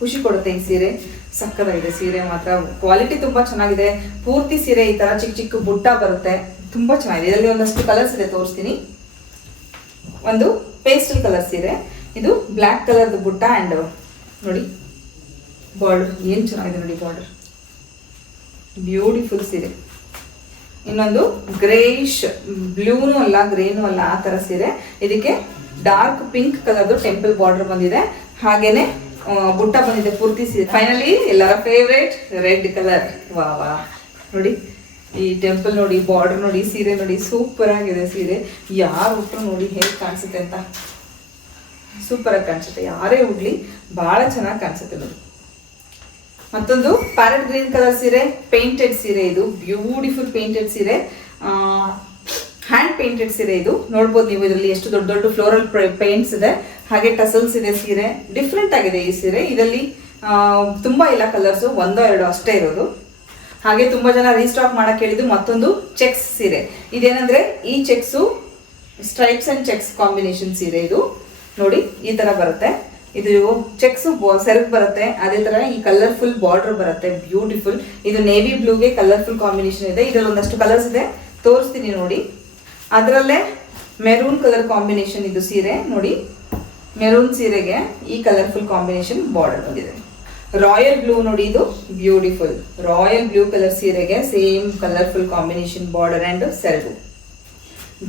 ಖುಷಿ ಕೊಡುತ್ತೆ ಈ ಸೀರೆ. ಸಕ್ಕತ್ತಾಗಿದೆ ಸೀರೆ ಮಾತ್ರ, ಕ್ವಾಲಿಟಿ ತುಂಬಾ ಚೆನ್ನಾಗಿದೆ. ಪೂರ್ತಿ ಸೀರೆ ಈ ತರ ಚಿಕ್ಕ ಬುಟ್ಟ ಬರುತ್ತೆ, ತುಂಬಾ ಚೆನ್ನಾಗಿದೆ. ಇದರಲ್ಲಿ ಒಂದಷ್ಟು ಕಲರ್ಸ್ ಇದೆ, ತೋರಿಸ್ತೀನಿ. ಒಂದು ಪೇಸ್ಟಲ್ ಕಲರ್ ಸೀರೆ, ಇದು ಬ್ಲ್ಯಾಕ್ ಕಲರ್ದು ಬುಟ್ಟ ಅಂಡ್ ನೋಡಿ ಬಾರ್ಡರ್ ಏನ್ ಚೆನ್ನಾಗಿದೆ ನೋಡಿ, ಬಾರ್ಡರ್ ಬ್ಯೂಟಿಫುಲ್ ಸೀರೆ. ಇನ್ನೊಂದು ಗ್ರೇಯಿಶ್, ಬ್ಲೂನು ಅಲ್ಲ ಗ್ರೇನು ಅಲ್ಲ ಆ ತರ ಸೀರೆ. ಇದಕ್ಕೆ ಡಾರ್ಕ್ ಪಿಂಕ್ ಕಲರ್ದು ಟೆಂಪಲ್ ಬಾರ್ಡರ್ ಬಂದಿದೆ, ಹಾಗೇನೆ ಬುಟ್ಟ ಬಂದಿದೆ ಪೂರ್ತಿ ಸೀರೆ. ಫೈನಲಿ ಎಲ್ಲರ ಫೇವ್ರೇಟ್ ರೆಡ್ ಕಲರ್, ವಾ ನೋಡಿ ಈ ಟೆಂಪಲ್ ನೋಡಿ, ಬಾರ್ಡರ್ ನೋಡಿ, ಸೀರೆ ನೋಡಿ, ಸೂಪರ್ ಆಗಿದೆ ಸೀರೆ. ಯಾರು ಉಟ್ರು ನೋಡಿ ಹೇಗೆ ಕಾಣಿಸುತ್ತೆ ಅಂತ, ಸೂಪರ್ ಆಗಿ ಕಾಣಿಸುತ್ತೆ. ಯಾರೇ ಉಡ್ಲಿ ಬಹಳ ಚೆನ್ನಾಗಿ ಕಾಣಿಸುತ್ತೆ ನೋಡಿ. ಮತ್ತೊಂದು ಪ್ಯಾರೆಟ್ ಗ್ರೀನ್ ಕಲರ್ ಸೀರೆ, ಪೇಂಟೆಡ್ ಸೀರೆ. ಇದು ಬ್ಯೂಟಿಫುಲ್ ಪೇಂಟೆಡ್ ಸೀರೆ, ಹ್ಯಾಂಡ್ ಪೇಂಟೆಡ್ ಸೀರೆ. ಇದು ನೋಡ್ಬೋದು ನೀವು, ಇದರಲ್ಲಿ ಎಷ್ಟು ದೊಡ್ಡ ಫ್ಲೋರಲ್ ಪೇಂಟ್ಸ್ ಇದೆ, ಹಾಗೆ ಟಸಲ್ಸ್ ಇದೆ. ಸೀರೆ ಡಿಫ್ರೆಂಟ್ ಆಗಿದೆ ಈ ಸೀರೆ. ಇದರಲ್ಲಿ ತುಂಬಾ ಇಲ್ಲ ಕಲರ್ಸ್, 1-2 ಅಷ್ಟೇ ಇರೋದು. ಹಾಗೆ ತುಂಬಾ ಜನ ರೀಸ್ಟಾಕ್ ಮಾಡಕ್ ಹೇಳಿದ್ದು ಮತ್ತೊಂದು ಚೆಕ್ಸ್ ಸೀರೆ. ಇದೇನಂದ್ರೆ ಈ checks stripes and cheques combination ಸೀರೆ. ಇದು ನೋಡಿ ಈ ತರ ಬರುತ್ತೆ, ಇದು ಚೆಕ್ಸ್ ಸೆರಗ್ ಬರುತ್ತೆ, ಅದೇ ತರ ಈ ಕಲರ್ಫುಲ್ ಬಾರ್ಡರ್ ಬರುತ್ತೆ, ಬ್ಯೂಟಿಫುಲ್. ಇದು ನೇವಿ ಬ್ಲೂಗೆ ಕಲರ್ಫುಲ್ ಕಾಂಬಿನೇಷನ್ ಇದೆ. ಇದರಲ್ಲಿ ಒಂದಷ್ಟು ಕಲರ್ಸ್ ಇದೆ, ತೋರಿಸ್ತೀನಿ ನೋಡಿ. ಅದರಲ್ಲೇ ಮೆರೂನ್ ಕಲರ್ ಕಾಂಬಿನೇಷನ್ ಇದು ಸೀರೆ ನೋಡಿ, ಮೆರೂನ್ ಸೀರೆಗೆ ಈ ಕಲರ್ಫುಲ್ ಕಾಂಬಿನೇಷನ್ ಬಾರ್ಡರ್ ಬಂದಿದೆ. ರಾಯಲ್ ಬ್ಲೂ ನೋಡಿ, ಇದು ಬ್ಯೂಟಿಫುಲ್ ರಾಯಲ್ ಬ್ಲೂ ಕಲರ್ ಸೀರೆಗೆ same colourful combination border and ಸೆರಗು.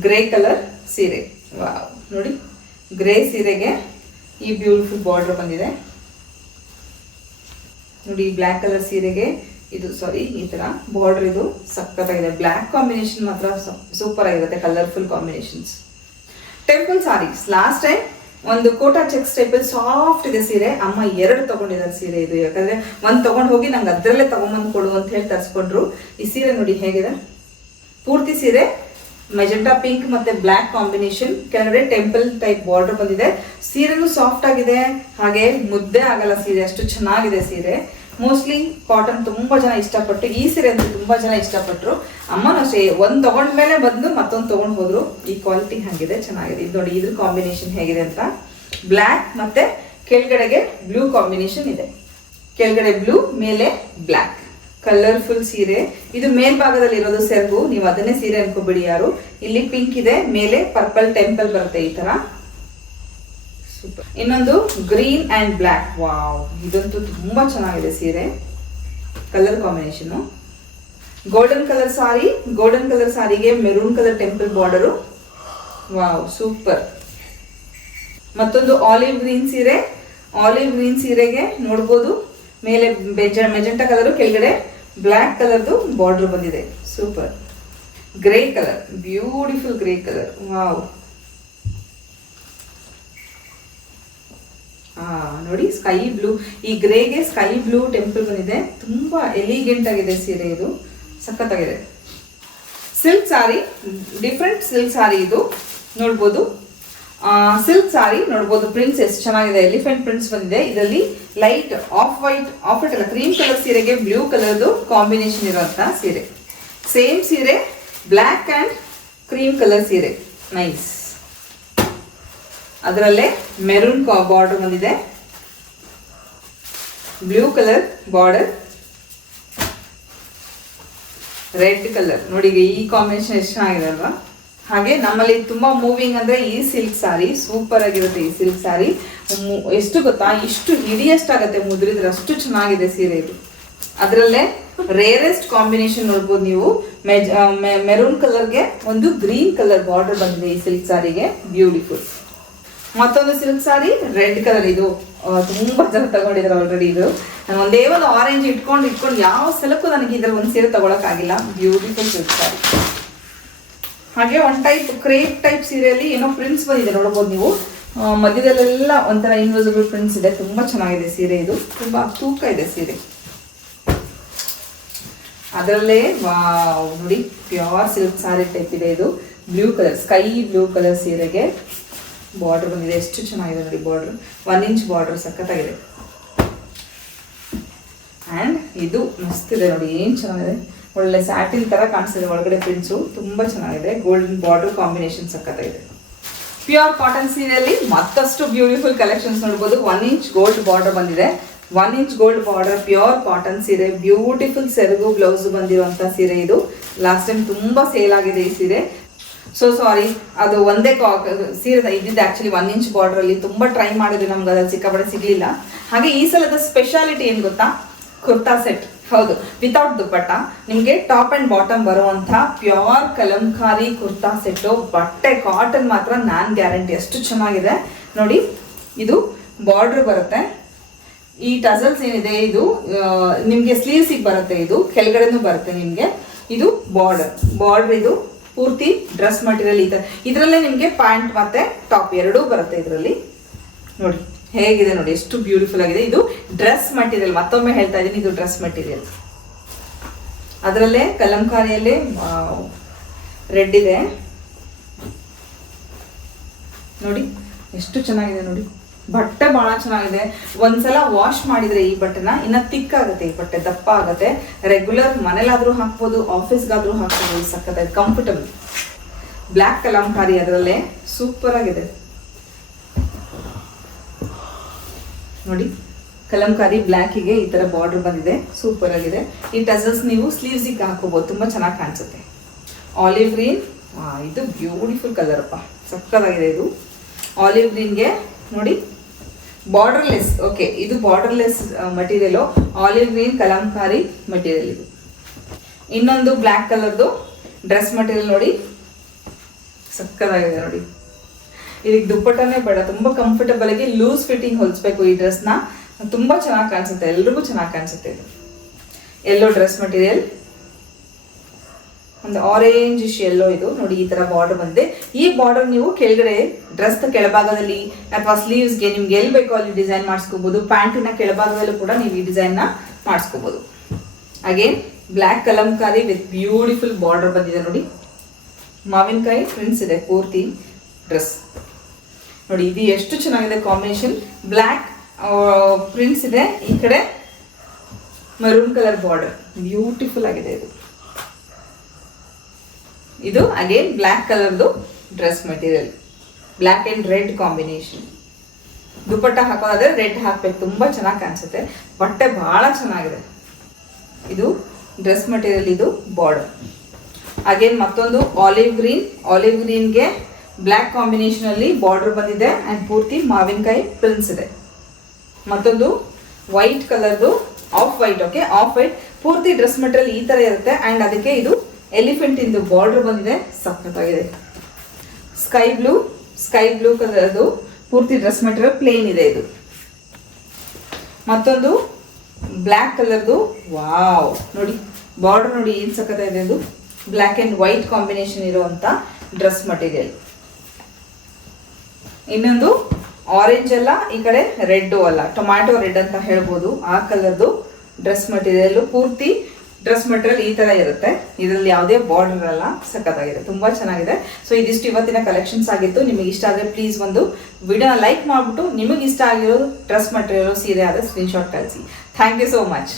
ಗ್ರೇ ಕಲರ್ ಸೀರೆ, ವಾವ್ ನೋಡಿ, ಗ್ರೇ ಸೀರೆಗೆ ಈ ಬ್ಯೂಟಿಫುಲ್ ಬಾರ್ಡರ್ ಬಂದಿದೆ ನೋಡಿ. ಬ್ಲ್ಯಾಕ್ ಕಲರ್ ಸೀರೆಗೆ ಇದು ಈ ತರ ಬಾರ್ಡರ್, ಇದು ಸಕ್ಕತ್ತಾಗಿದೆ. ಬ್ಲ್ಯಾಕ್ ಕಾಂಬಿನೇಷನ್ ಮಾತ್ರ ಸೂಪರ್ ಆಗಿರುತ್ತೆ, colourful combinations. Temple saris, last time ಒಂದು ಕೋಟಾ ಚೆಕ್ಸ್ ಟೈಪಲ್ಲಿ ಸಾಫ್ಟ್ ಇದೆ ಸೀರೆ, ಅಮ್ಮ 2 ತಗೊಂಡಿದ್ದಾರೆ ಸೀರೆ. ಇದು ಯಾಕಂದ್ರೆ ಒಂದು ತಗೊಂಡು ಹೋಗಿ ನಂಗೆ ಅದರಲ್ಲೇ ತಗೊಂಬಂದು ಕೊಡು ಅಂತ ಹೇಳಿ ತರಿಸ್ಕೊಂಡ್ರು. ಈ ಸೀರೆ ನೋಡಿ ಹೇಗಿದೆ, ಪೂರ್ತಿ ಸೀರೆ ಮೆಜೆಂಟಾ ಪಿಂಕ್ ಮತ್ತೆ ಬ್ಲ್ಯಾಕ್ ಕಾಂಬಿನೇಷನ್, ಕೆಳಗಡೆ ಟೆಂಪಲ್ ಟೈಪ್ ಬಾರ್ಡರ್ ಬಂದಿದೆ. ಸೀರೆನೂ ಸಾಫ್ಟ್ ಆಗಿದೆ, ಹಾಗೆ ಮುದ್ದೆ ಆಗಲ್ಲ ಸೀರೆ, ಅಷ್ಟು ಚೆನ್ನಾಗಿದೆ ಸೀರೆ. ಮೋಸ್ಟ್ಲಿ ಕಾಟನ್ ತುಂಬಾ ಜನ ಇಷ್ಟಪಟ್ಟು, ಈ ಸೀರೆ ಅಂತ ತುಂಬಾ ಜನ ಇಷ್ಟಪಟ್ಟರು. ಅಮ್ಮನೂ ಅಷ್ಟೇ ಒಂದ್ ತಗೊಂಡ್ಮೇಲೆ ಬಂದು ಮತ್ತೊಂದು ತಗೊಂಡ್ ಹೋದ್ರು. ಈ ಕ್ವಾಲಿಟಿ ಹಂಗಿದೆ, ಚೆನ್ನಾಗಿದೆ. ಇದು ನೋಡಿ, ಇದ್ರ ಕಾಂಬಿನೇಷನ್ ಹೇಗಿದೆ ಅಂತ. ಬ್ಲ್ಯಾಕ್ ಮತ್ತೆ ಕೆಳಗಡೆಗೆ ಬ್ಲೂ ಕಾಂಬಿನೇಷನ್ ಇದೆ. ಕೆಳಗಡೆ ಬ್ಲೂ, ಮೇಲೆ ಬ್ಲ್ಯಾಕ್, ಕಲರ್ಫುಲ್ ಸೀರೆ. ಇದು ಮೇಲ್ಭಾಗದಲ್ಲಿ ಇರೋದು ಸೆರಗು, ನೀವು ಅದನ್ನೇ ಸೀರೆ ಅನ್ಕೋಬಿಡಿ ಯಾರು. ಇಲ್ಲಿ ಪಿಂಕ್ ಇದೆ, ಮೇಲೆ ಪರ್ಪಲ್ ಟೆಂಪಲ್ ಬರುತ್ತೆ ಈ ತರ. ಸೂಪರ್. ಇನ್ನೊಂದು ಗ್ರೀನ್ ಅಂಡ್ ಬ್ಲ್ಯಾಕ್. ವಾವ್, ಇದಂತೂ ತುಂಬಾ ಚೆನ್ನಾಗಿದೆ ಸೀರೆ. Colour combination. Golden colour sari, golden colour ಸಾರಿಗೆ maroon colour temple border. Wow, super. ಮತ್ತೊಂದು ಆಲಿವ್ ಗ್ರೀನ್ ಸೀರೆ. ಆಲಿವ್ ಗ್ರೀನ್ ಸೀರೆಗೆ ನೋಡ್ಬೋದು, ಮೇಲೆ ಮೆಜೆಂಟಾ ಕಲರ್, ಕೆಳಗಡೆ ಬ್ಲ್ಯಾಕ್ ಕಲರ್ದು ಬಾರ್ಡರ್ ಬಂದಿದೆ. Super. Grey colour, beautiful grey colour. Wow. ನೋಡಿ, ಸ್ಕೈ ಬ್ಲೂ. ಈ ಗ್ರೇಗೆ ಸ್ಕೈ ಬ್ಲೂ ಟೆಂಪಲ್ ಬಂದಿದೆ. ತುಂಬಾ ಎಲಿಗೆಂಟ್ ಆಗಿದೆ ಸೀರೆ, ಇದು ಸಖತ್ತಾಗಿದೆ. ಸಿಲ್ಕ್ ಸಾರಿ, ಡಿಫ್ರೆಂಟ್ ಸಿಲ್ಕ್ ಸಾರಿ ಇದು ನೋಡ್ಬೋದು. ಸಿಲ್ಕ್ ಸಾರಿ ನೋಡ್ಬೋದು. ಪ್ರಿಂಟ್ಸ್ ಎಷ್ಟು ಚೆನ್ನಾಗಿದೆ, ಎಲಿಫೆಂಟ್ ಪ್ರಿಂಟ್ಸ್ ಬಂದಿದೆ. ಇದರಲ್ಲಿ ಲೈಟ್ ಆಫ್ ವೈಟ್ ಅಲ್ಲ, ಕ್ರೀಮ್ ಕಲರ್ ಸೀರೆಗೆ ಬ್ಲೂ ಕಲರ್ದು ಕಾಂಬಿನೇಷನ್ ಇರುವಂತ ಸೀರೆ. ಸೇಮ್ ಸೀರೆ, ಬ್ಲ್ಯಾಕ್ ಅಂಡ್ ಕ್ರೀಮ್ ಕಲರ್ ಸೀರೆ. ನೈಸ್. ಅದರಲ್ಲೇ ಮೆರೂನ್ ಬಾರ್ಡರ್ ಬಂದಿದೆ, blue colour border, red colour. ನೋಡಿ, ಈ ಕಾಂಬಿನೇಷನ್ ಎಷ್ಟು ಚೆನ್ನಾಗಿದೆ ಅಲ್ವಾ. ಹಾಗೆ ನಮ್ಮಲ್ಲಿ ತುಂಬಾ ಮೂವಿಂಗ್ ಅಂದ್ರೆ ಈ ಸಿಲ್ಕ್ ಸಾರಿ. ಸೂಪರ್ ಆಗಿರುತ್ತೆ ಈ ಸಿಲ್ಕ್ ಸಾರಿ. ಎಷ್ಟು ಗೊತ್ತಾ, ಇಷ್ಟು ಹಿಡಿಯಷ್ಟಾಗತ್ತೆ ಮುದ್ರಿದ್ರೆ, ಅಷ್ಟು ಚೆನ್ನಾಗಿದೆ ಸೀರೆ ಇದು. ಅದರಲ್ಲೇ ರೇರೆಸ್ಟ್ ಕಾಂಬಿನೇಷನ್ ನೋಡ್ಬೋದು ನೀವು. ಮೆರೂನ್ ಕಲರ್ಗೆ ಒಂದು ಗ್ರೀನ್ ಕಲರ್ ಬಾರ್ಡರ್ ಬಂದಿದೆ ಈ ಸಿಲ್ಕ್ ಸಾರಿಗೆ. ಬ್ಯೂಟಿಫುಲ್. ಮತ್ತೊಂದು ಸಿಲ್ಕ್ ಸಾರಿ ರೆಡ್ ಕಲರ್. ಇದು ತುಂಬಾ ಜನ ತಗೊಂಡಿದ್ದಾರೆ ಆಲ್ರೆಡಿ. ಇದು ನಾನು ಒಂದೇ ಒಂದು ಆರೆಂಜ್ ಇಟ್ಕೊಂಡು ಯಾವ ಸಲಕ್ಕೂ ನನಗೆ ಇದರ ಒಂದು ಸೀರೆ ತಗೊಳಕ್ ಆಗಿಲ್ಲ. ಬ್ಯೂಟಿಫುಲ್ ಸಿಲ್ಕ್ ಸಾರಿ. ಹಾಗೆ ಒನ್ ಟೈಪ್ ಕ್ರೇಪ್ ಟೈಪ್ ಸೀರೆಯಲ್ಲಿ ಏನೋ ಪ್ರಿಂಟ್ಸ್ ಬಂದಿದೆ ನೋಡ್ಬೋದು ನೀವು. ಮಧ್ಯದಲ್ಲೆಲ್ಲ ಒಂಥರ ಇನ್ವಿಸಿಬಲ್ ಪ್ರಿಂಟ್ಸ್ ಇದೆ. ತುಂಬಾ ಚೆನ್ನಾಗಿದೆ ಸೀರೆ ಇದು. ತುಂಬಾ ತೂಕ ಇದೆ ಸೀರೆ. ಅದರಲ್ಲೇ ನೋಡಿ, ಪ್ಯೂರ್ ಸಿಲ್ಕ್ ಸಾರಿ ಟೈಪ್ ಇದೆ ಇದು. Blue colour, sky blue colour ಸೀರೆಗೆ ಬಾರ್ಡರ್ ಬಂದಿದೆ. ಎಷ್ಟು ಚೆನ್ನಾಗಿದೆ ನೋಡಿ ಬಾರ್ಡರ್. 1 ಇಂಚ್ ಬಾರ್ಡರ್, ಸಖತ್ತಾಗಿದೆ. ಅಂಡ್ ಇದು ಮಸ್ತ್ ಇದೆ ನೋಡಿ, ಏನ್ ಚೆನ್ನಾಗಿದೆ. ಒಳ್ಳೆ ಸ್ಯಾಟಿನ್ ತರ ಕಾಣಿಸ್ತಿದೆ ಒಳಗಡೆ ಪ್ರಿಂಟ್ಸು. ತುಂಬಾ ಚೆನ್ನಾಗಿದೆ. ಗೋಲ್ಡನ್ ಬಾರ್ಡರ್ ಕಾಂಬಿನೇಷನ್ ಸಖತ್ತಾಗಿದೆ. ಪ್ಯೂರ್ ಕಾಟನ್ ಸೀರೆಯಲ್ಲಿ ಮತ್ತಷ್ಟು ಬ್ಯೂಟಿಫುಲ್ ಕಲೆಕ್ಷನ್ಸ್ ನೋಡ್ಬೋದು. 1 ಇಂಚ್ ಗೋಲ್ಡ್ ಬಾರ್ಡರ್ ಬಂದಿದೆ. 1 inch gold border, pure cotton ಸೀರೆ, ಬ್ಯೂಟಿಫುಲ್ ಸೆರಗು ಬ್ಲೌಸ್ ಬಂದಿರುವಂತ ಸೀರೆ ಇದು. ಲಾಸ್ಟ್ ಟೈಮ್ ತುಂಬಾ ಸೇಲ್ ಆಗಿದೆ ಈ ಸೀರೆ. ಸೊ ಸಾರಿ, ಅದು ಒಂದೇ ಸೀರೆ ಇದ್ದಿದ್ದು ಆಕ್ಚುಲಿ 1 ಇಂಚ್ ಬಾರ್ಡರ್ ಅಲ್ಲಿ. ತುಂಬಾ ಟ್ರೈ ಮಾಡಿದ್ವಿ, ನಮ್ಗೆ ಅದ್ರಲ್ಲಿ ಸಿಕ್ಕಾಪಟ್ಟೆ ಸಿಗ್ಲಿಲ್ಲ. ಹಾಗೆ ಈ ಸಲದ ಸ್ಪೆಷಾಲಿಟಿ ಏನ್ ಗೊತ್ತಾ, ಕುರ್ತಾ ಸೆಟ್. ಹೌದು, ವಿತೌಟ್ ದುಪ್ಪಟ್ಟ. ನಿಮ್ಗೆ ಟಾಪ್ ಅಂಡ್ ಬಾಟಮ್ ಬರುವಂತ ಪ್ಯೂರ್ ಕಲಂಕಾರಿ ಕುರ್ತಾ ಸೆಟ್. ಬಟ್ಟೆ ಕಾಟನ್ ಮಾತ್ರ ನಾನ್ ಗ್ಯಾರಂಟಿ, ಅಷ್ಟು ಚೆನ್ನಾಗಿದೆ ನೋಡಿ. ಇದು ಬಾರ್ಡರ್ ಬರುತ್ತೆ. ಈ ಟಸಲ್ಸ್ ಏನಿದೆ ಇದು ನಿಮ್ಗೆ ಸ್ಲೀವ್ಸಿಗೆ ಬರುತ್ತೆ. ಇದು ಕೆಳಗಡೆನೂ ಬರುತ್ತೆ ನಿಮ್ಗೆ. ಇದು ಬಾರ್ಡರ್ ಇದು ಪೂರ್ತಿ ಡ್ರೆಸ್ ಮಟೀರಿಯಲ್ ಇದೆ. ಇದರಲ್ಲೇ ನಿಮ್ಗೆ ಪ್ಯಾಂಟ್ ಮತ್ತೆ ಟಾಪ್ ಎರಡೂ ಬರುತ್ತೆ ಇದರಲ್ಲಿ. ನೋಡಿ ಹೇಗಿದೆ ನೋಡಿ, ಎಷ್ಟು ಬ್ಯೂಟಿಫುಲ್ ಆಗಿದೆ. ಇದು ಡ್ರೆಸ್ ಮಟೀರಿಯಲ್, ಮತ್ತೊಮ್ಮೆ ಹೇಳ್ತಾ ಇದ್ದೀನಿ, ಇದು ಡ್ರೆಸ್ ಮಟೀರಿಯಲ್. ಅದರಲ್ಲೇ ಕಲಂಕಾರಿಯಲ್ಲೇ ರೆಡ್ ಇದೆ ನೋಡಿ, ಎಷ್ಟು ಚೆನ್ನಾಗಿದೆ ನೋಡಿ. ಬಟ್ಟೆ ಬಹಳ ಚೆನ್ನಾಗಿದೆ. ಒಂದ್ಸಲ ವಾಶ್ ಮಾಡಿದ್ರೆ ಈ ಬಟ್ಟೆನ ಇನ್ನ ತಿಕ್ ಆಗುತ್ತೆ. ಈ ಬಟ್ಟೆ ದಪ್ಪ ಆಗುತ್ತೆ. ರೆಗ್ಯುಲರ್ ಮನೇಲಾದ್ರೂ ಹಾಕ್ಬೋದು, ಆಫೀಸ್ಗಾದ್ರೂ ಹಾಕ್ಬೋದು. ಸಕ್ಕತ್ತಾಗಿ ಕಂಫರ್ಟಬಲ್. ಬ್ಲ್ಯಾಕ್ ಕಲಂಕಾರಿ ಅದರಲ್ಲೇ ಸೂಪರ್ ಆಗಿದೆ ನೋಡಿ. ಕಲಂಕಾರಿ ಬ್ಲ್ಯಾಕಿಗೆ ಈ ತರ ಬಾರ್ಡರ್ ಬಂದಿದೆ, ಸೂಪರ್ ಆಗಿದೆ. ಈ ಟಸಲ್ಸ್ ನೀವು ಸ್ಲೀವ್ಸಿಗೆ ಹಾಕೋಬಹುದು, ತುಂಬಾ ಚೆನ್ನಾಗಿ ಕಾಣಿಸುತ್ತೆ. ಆಲಿವ್ ಗ್ರೀನ್, ಇದು ಬ್ಯೂಟಿಫುಲ್ ಕಲರ್ ಅಪ್ಪ, ಸಕ್ಕತ್ತಾಗಿದೆ ಇದು. ಆಲಿವ್ ಗ್ರೀನ್ಗೆ ನೋಡಿ ಬಾರ್ಡರ್ಲೆಸ್. ಓಕೆ, ಇದು borderless material. Olive green Kalamkari material ಇದು. ಇನ್ನೊಂದು ಬ್ಲ್ಯಾಕ್ ಕಲರ್ದು ಡ್ರೆಸ್ ಮಟೀರಿಯಲ್ ನೋಡಿ, ಸಕ್ಕತ್ತಾಗಿದೆ ನೋಡಿ. ಇದಕ್ಕೆ ದುಪ್ಪಟ್ಟನೇ ಬೇಡ, ತುಂಬಾ ಕಂಫರ್ಟಬಲ್ ಆಗಿ ಲೂಸ್ ಫಿಟ್ಟಿಂಗ್ ಹೊಲಿಸ್ಬೇಕು ಈ ಡ್ರೆಸ್ನ. ತುಂಬಾ ಚೆನ್ನಾಗಿ ಕಾಣಿಸುತ್ತೆ, ಎಲ್ರಿಗೂ ಚೆನ್ನಾಗಿ ಕಾಣಿಸುತ್ತೆ. ಇದು ಯೆಲ್ಲೋ ಡ್ರೆಸ್ ಮಟೀರಿಯಲ್, ಒಂದು ಆರೆಂಜ್ ಯೆಲ್ಲೋ. ಇದು ನೋಡಿ ಈ ತರ ಬಾರ್ಡರ್ ಬಂದಿದೆ. ಈ ಬಾರ್ಡರ್ ನೀವು ಕೆಳಗಡೆ ಡ್ರೆಸ್ ಕೆಳಭಾಗದಲ್ಲಿ ಅಥವಾ ಸ್ಲೀವ್ಸ್ಗೆ ನಿಮ್ಗೆ ಎಲ್ಲಿ ಬೇಕೋ ಅಲ್ಲಿ ಡಿಸೈನ್ ಮಾಡಿಸ್ಕೋಬಹುದು. ಪ್ಯಾಂಟಿನ ಕೆಳಭಾಗದಲ್ಲೂ ಕೂಡ ನೀವು ಈ ಡಿಸೈನ್ ನ ಮಾಡಿಸ್ಕೋಬಹುದು. Again black kalamkari with beautiful border ಬಂದಿದೆ ನೋಡಿ. ಮಾವಿನಕಾಯಿ ಪ್ರಿಂಟ್ಸ್ ಇದೆ ಪೂರ್ತಿ ಡ್ರೆಸ್ ನೋಡಿ. ಇದು ಎಷ್ಟು ಚೆನ್ನಾಗಿದೆ ಕಾಂಬಿನೇಷನ್. ಬ್ಲ್ಯಾಕ್ ಪ್ರಿಂಟ್ಸ್ ಇದೆ, ಈ ಕಡೆ ಮರೂನ್ ಕಲರ್ ಬಾರ್ಡರ್, ಬ್ಯೂಟಿಫುಲ್ ಆಗಿದೆ ಇದು. ಇದು ಅಗೇನ್ ಬ್ಲ್ಯಾಕ್ ಕಲರ್ದು dress material, black and red combination. Dupatta ಹಾಕೋದಾದ್ರೆ ರೆಡ್ ಹಾಕ್ಬೇಕು, ತುಂಬಾ ಚೆನ್ನಾಗಿ ಕಾಣಿಸುತ್ತೆ. ಬಟ್ಟೆ ಬಹಳ ಚೆನ್ನಾಗಿದೆ. ಇದು ಡ್ರೆಸ್ ಮೆಟೀರಿಯಲ್, ಇದು ಬಾರ್ಡರ್. ಅಗೇನ್ ಮತ್ತೊಂದು ಆಲಿವ್ ಗ್ರೀನ್ಗೆ ಬ್ಲ್ಯಾಕ್ ಕಾಂಬಿನೇಷನ್ ಅಲ್ಲಿ ಬಾರ್ಡರ್ ಬಂದಿದೆ ಅಂಡ್ ಪೂರ್ತಿ ಮಾವಿನಕಾಯಿ ಪ್ರಿನ್ಸ್ ಇದೆ. ಮತ್ತೊಂದು ವೈಟ್ ಕಲರ್ದು off white, okay, off white ಪೂರ್ತಿ ಡ್ರೆಸ್ ಮೆಟೀರಿಯಲ್ ಈ ತರ ಇರುತ್ತೆ ಅಂಡ್ ಅದಕ್ಕೆ ಇದು ಎಲಿಫೆಂಟ್ ಇಂದು ಬಾರ್ಡರ್ ಬಂದಿದೆ, ಸಖತ್ತಾಗಿದೆ. ಸ್ಕೈ ಬ್ಲೂ ಕಲರ್ದು ಪೂರ್ತಿ ಡ್ರೆಸ್ ಮೆಟೀರಿಯಲ್ ಪ್ಲೇನ್ ಇದೆ ಇದು. ಮತ್ತೊಂದು ಬ್ಲ್ಯಾಕ್ ಕಲರ್ದು, ವಾವ್ ನೋಡಿ ಬಾರ್ಡರ್ ನೋಡಿ ಏನ್ ಸಖತ್ತಾಗಿದೆ. ಇದು ಬ್ಲ್ಯಾಕ್ ಅಂಡ್ ವೈಟ್ ಕಾಂಬಿನೇಷನ್ ಇರುವಂತ ಡ್ರೆಸ್ ಮಟೀರಿಯಲ್. ಇನ್ನೊಂದು ಆರೆಂಜ್ ಅಲ್ಲ, ಈ ಕಡೆ ರೆಡ್ ಅಲ್ಲ, ಟೊಮ್ಯಾಟೊ ರೆಡ್ ಅಂತ ಹೇಳ್ಬೋದು, ಆ ಕಲರ್ದು ಡ್ರೆಸ್ ಮಟೀರಿಯಲ್. ಪೂರ್ತಿ ಡ್ರೆಸ್ ಮಟೀರಿಯಲ್ ಈ ತರ ಇರುತ್ತೆ, ಇದರಲ್ಲಿ ಯಾವುದೇ ಬಾರ್ಡರ್ ಅಲ್ಲ, ಸಖತ್ತಾಗಿದೆ, ತುಂಬಾ ಚೆನ್ನಾಗಿದೆ. ಸೊ ಇದಿಷ್ಟು ಇವತ್ತಿನ ಕಲೆಕ್ಷನ್ಸ್ ಆಗಿತ್ತು. ನಿಮಗೆ ಇಷ್ಟ ಆದರೆ ಪ್ಲೀಸ್ ಒಂದು ವಿಡಿಯೋನ ಲೈಕ್ ಮಾಡಿಬಿಟ್ಟು ನಿಮಗೆ ಇಷ್ಟ ಆಗಿರೋ ಡ್ರೆಸ್ ಮಟೀರಿಯಲ್ ಸೀರೆ ಆದ ಸ್ಕ್ರೀನ್ಶಾಟ್ ಕಳಿಸಿ. Thank you so much.